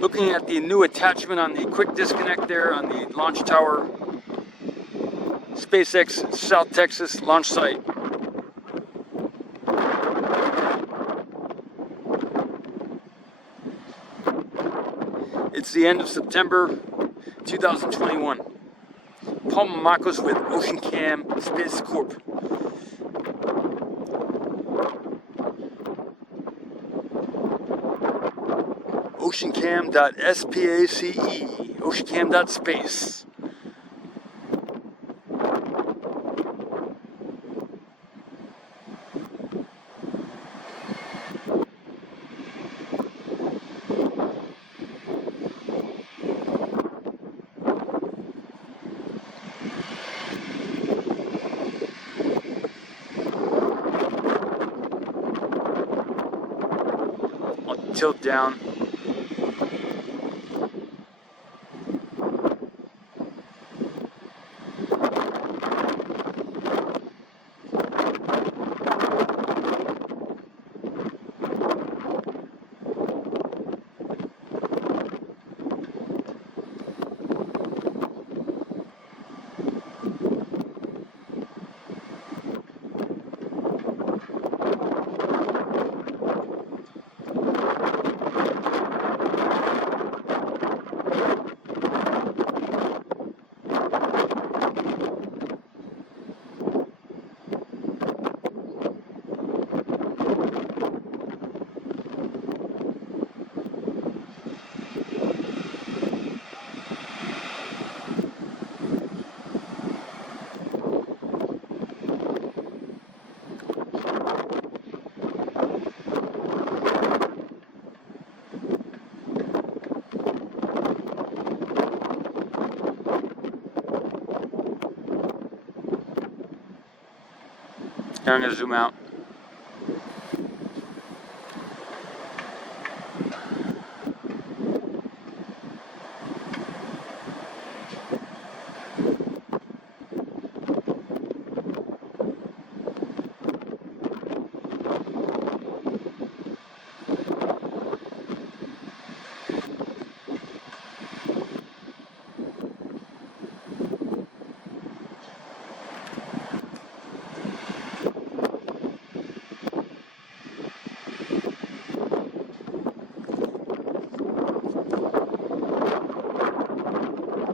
Looking at the new attachment on the quick disconnect there on the launch tower, SpaceX South Texas launch site. It's the end of September 2021. Paul Mamakos with OceanCam Space Corp. OceanCam.space, OceanCam.space. I'll tilt down. Now I'm going to zoom out.